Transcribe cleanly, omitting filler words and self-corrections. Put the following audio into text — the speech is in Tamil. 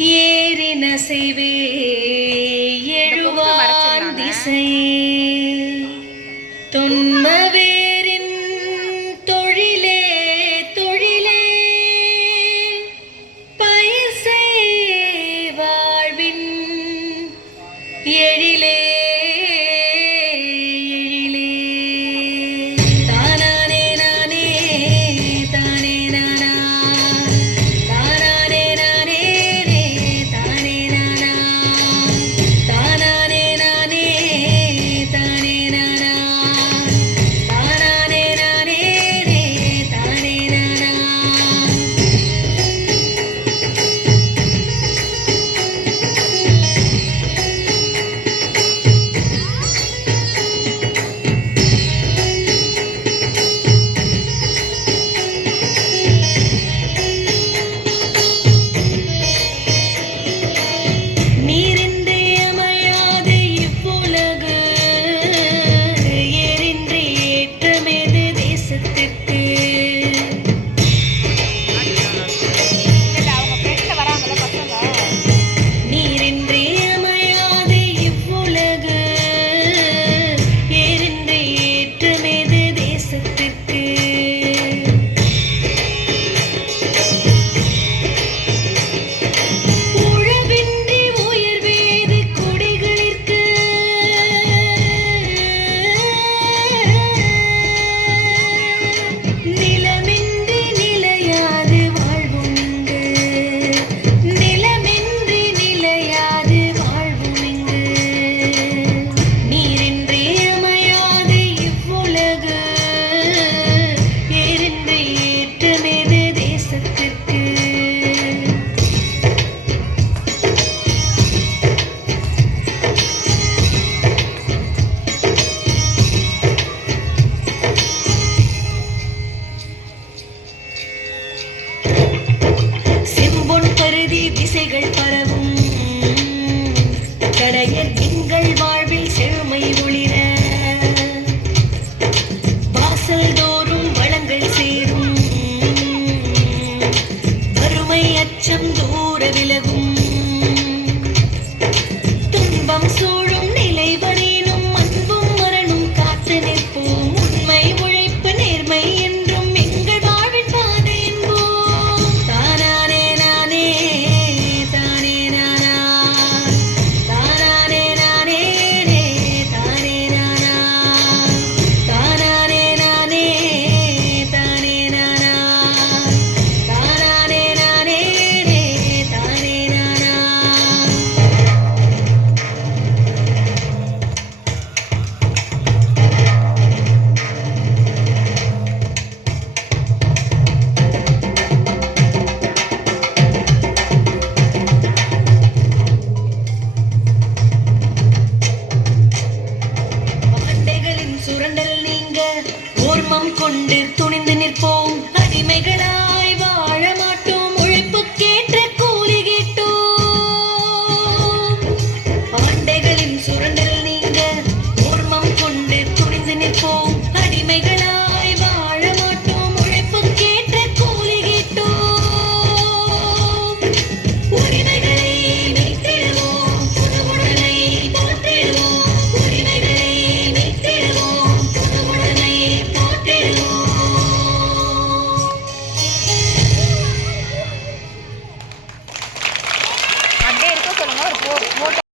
ஏறின செய்வே எழுவான் திசை தொன்மவேரின் தொழிலே தொழிலே பயிர் செய் வாழ்வின் எழிலே திசைகள் பரவும் கடையர் எங்கள் வாழ்வில் செழுமை ஒளிர வாசல் தோறும் வளங்கள் சேரும் வறுமை அச்சம் தூர விலகும் துன்பம் சூழும் நிலைவரேனும் அன்பும் மரணும் காத்து நிற்போம் உண்மை உழைப்பு நேர்மை என்றும் எங்கள் வாழ்வின் பாதை என்போம் தானானே நானே சுரண்டல் நீங்க ஓர்மம் கொண்டு துணிந்து நிற்போம் அடிமைகளாய் வாழ மாட்டோம் உழைப்புக்கேற்ற கூலி கேட்டோம் ஆண்டைகளின் சுரண்டல் நீங்க ஓர்மம் கொண்டு துணிந்து நிற்போம் அடிமைகளாய் வாழ மாட்டோம் உழைப்புக்கேற்ற கூலி கேட்டோம் உரிமைகளை மீட்டிடுவோம் புது உடலை போற்றிடுவோம் உரிமைகளை அப்படியே இருக்க சொல்லுங்க ஒரு